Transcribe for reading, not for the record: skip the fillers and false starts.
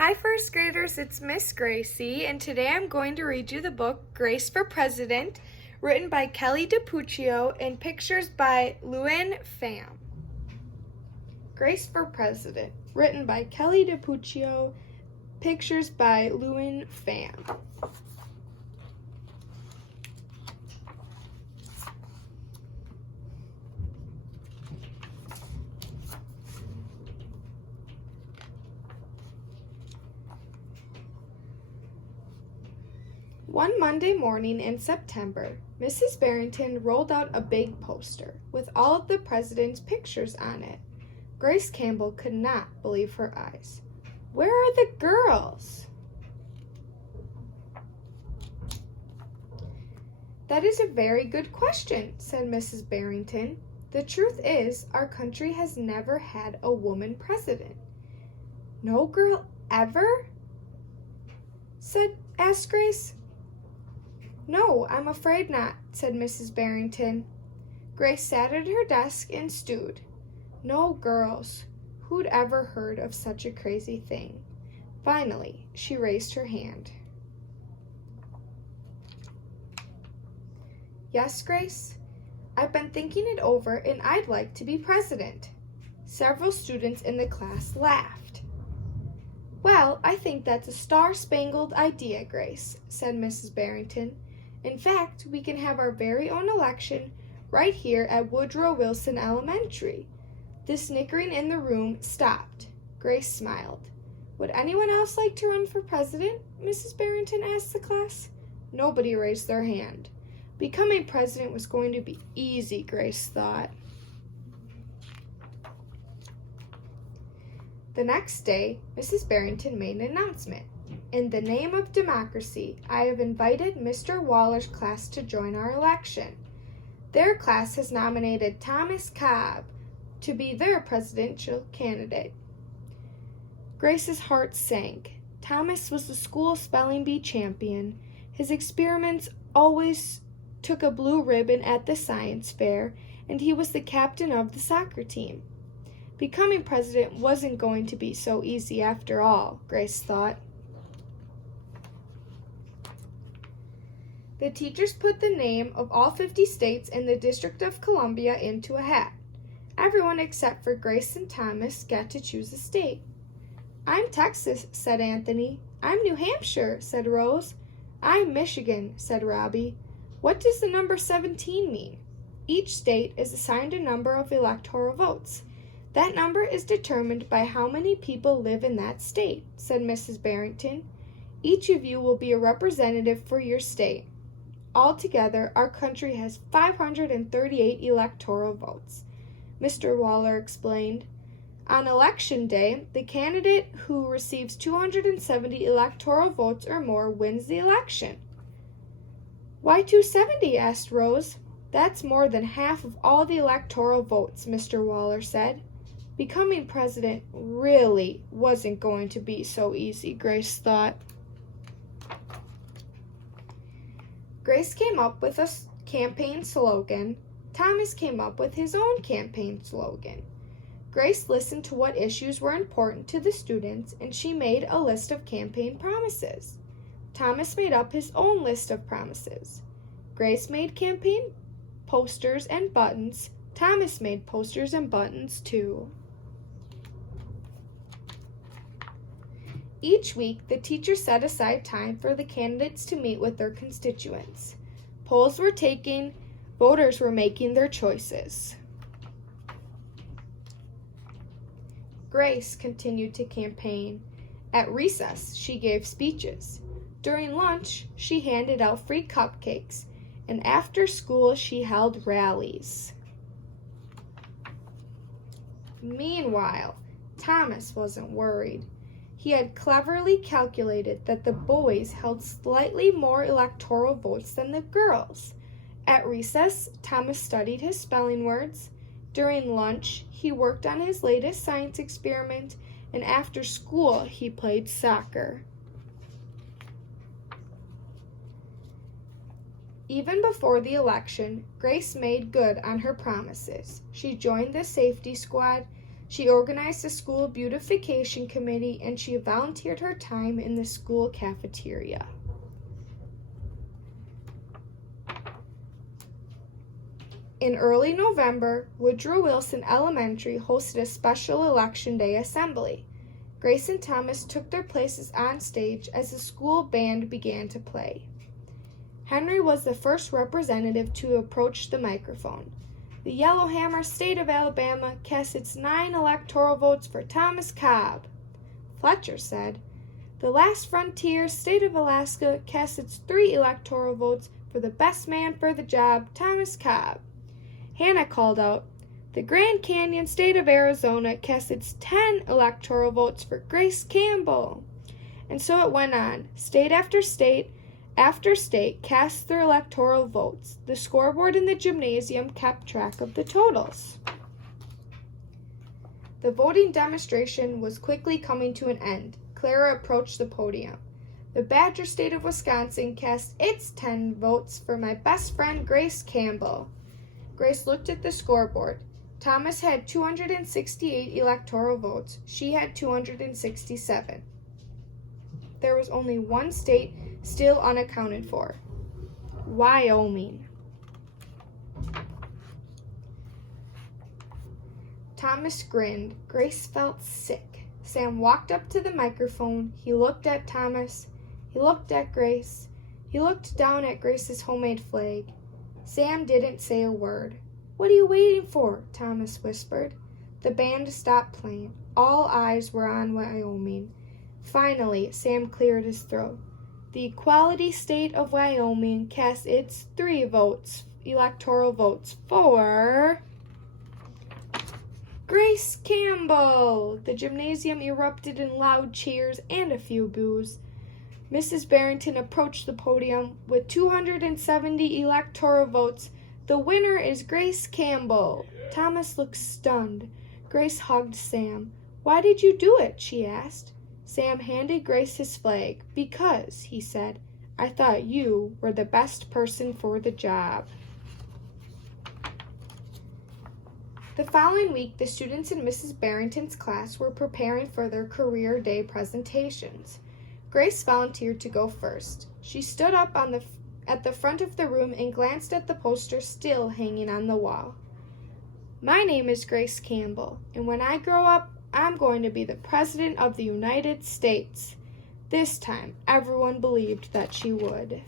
Hi first graders, it's Miss Gracie, and today I'm going to read you the book Grace for President, written by Kelly DiPuccio and pictures by Lewin Pham. Grace for President, written by Kelly DiPuccio, pictures by Lewin Pham. One Monday morning in September, Mrs. Barrington rolled out a big poster with all of the president's pictures on it. Grace Campbell could not believe her eyes. Where are the girls? That is a very good question, said Mrs. Barrington. The truth is, our country has never had a woman president. No girl ever? asked Grace. No, I'm afraid not, said Mrs. Barrington. Grace sat at her desk and stewed. No girls. Who'd ever heard of such a crazy thing? Finally, she raised her hand. Yes, Grace? I've been thinking it over and I'd like to be president. Several students in the class laughed. Well, I think that's a star-spangled idea, Grace, said Mrs. Barrington. In fact, we can have our very own election right here at Woodrow Wilson Elementary. The snickering in the room stopped. Grace smiled. Would anyone else like to run for president? Mrs. Barrington asked the class. Nobody raised their hand. Becoming president was going to be easy, Grace thought. The next day, Mrs. Barrington made an announcement. In the name of democracy, I have invited Mr. Waller's class to join our election. Their class has nominated Thomas Cobb to be their presidential candidate. Grace's heart sank. Thomas was the school spelling bee champion. His experiments always took a blue ribbon at the science fair, and he was the captain of the soccer team. Becoming president wasn't going to be so easy after all, Grace thought. The teachers put the name of all 50 states and the District of Columbia into a hat. Everyone except for Grace and Thomas got to choose a state. I'm Texas, said Anthony. I'm New Hampshire, said Rose. I'm Michigan, said Robbie. What does the number 17 mean? Each state is assigned a number of electoral votes. That number is determined by how many people live in that state, said Mrs. Barrington. Each of you will be a representative for your state. Altogether, our country has 538 electoral votes, Mr. Waller explained. On election day, the candidate who receives 270 electoral votes or more wins the election. Why 270? Asked Rose. That's more than half of all the electoral votes, Mr. Waller said. Becoming president really wasn't going to be so easy, Grace thought. Grace came up with a campaign slogan. Thomas came up with his own campaign slogan. Grace listened to what issues were important to the students, and she made a list of campaign promises. Thomas made up his own list of promises. Grace made campaign posters and buttons. Thomas made posters and buttons too. Each week, the teacher set aside time for the candidates to meet with their constituents. Polls were taken, voters were making their choices. Grace continued to campaign. At recess, she gave speeches. During lunch, she handed out free cupcakes, and after school, she held rallies. Meanwhile, Thomas wasn't worried. He had cleverly calculated that the boys held slightly more electoral votes than the girls. At recess, Thomas studied his spelling words. During lunch, he worked on his latest science experiment, and after school, he played soccer. Even before the election, Grace made good on her promises. She joined the safety squad, She organized a school beautification committee, and she volunteered her time in the school cafeteria. In early November, Woodrow Wilson Elementary hosted a special Election Day assembly. Grace and Thomas took their places on stage as the school band began to play. Henry was the first representative to approach the microphone. The Yellowhammer State of Alabama cast its 9 electoral votes for Thomas Cobb. Fletcher said, "The Last Frontier State of Alaska cast its 3 electoral votes for the best man for the job, Thomas Cobb." Hannah called out, "The Grand Canyon State of Arizona cast its 10 electoral votes for Grace Campbell." And so it went on. State after state cast their electoral votes. The scoreboard in the gymnasium kept track of the totals. The voting demonstration was quickly coming to an end. Clara approached the podium. "The Badger State of Wisconsin cast its 10 votes for my best friend Grace Campbell." Grace looked at the scoreboard. Thomas had 268 electoral votes. She had 267. There was only one state still unaccounted for: Wyoming. Thomas grinned. Grace felt sick. Sam walked up to the microphone. He looked at Thomas. He looked at Grace. He looked down at Grace's homemade flag. Sam didn't say a word. "What are you waiting for?" Thomas whispered. The band stopped playing. All eyes were on Wyoming. Finally, Sam cleared his throat. "The Equality State of Wyoming cast its 3 electoral votes for Grace Campbell." The gymnasium erupted in loud cheers and a few boos. Mrs. Barrington approached the podium. "With 270 electoral votes, the winner is Grace Campbell." Thomas looked stunned. Grace hugged Sam. "Why did you do it?" she asked. Sam handed Grace his flag. "Because," he said, "I thought you were the best person for the job." The following week, the students in Mrs. Barrington's class were preparing for their career day presentations. Grace volunteered to go first. She stood up at the front of the room and glanced at the poster still hanging on the wall. "My name is Grace Campbell, and when I grow up, I'm going to be the President of the United States." This time, everyone believed that she would.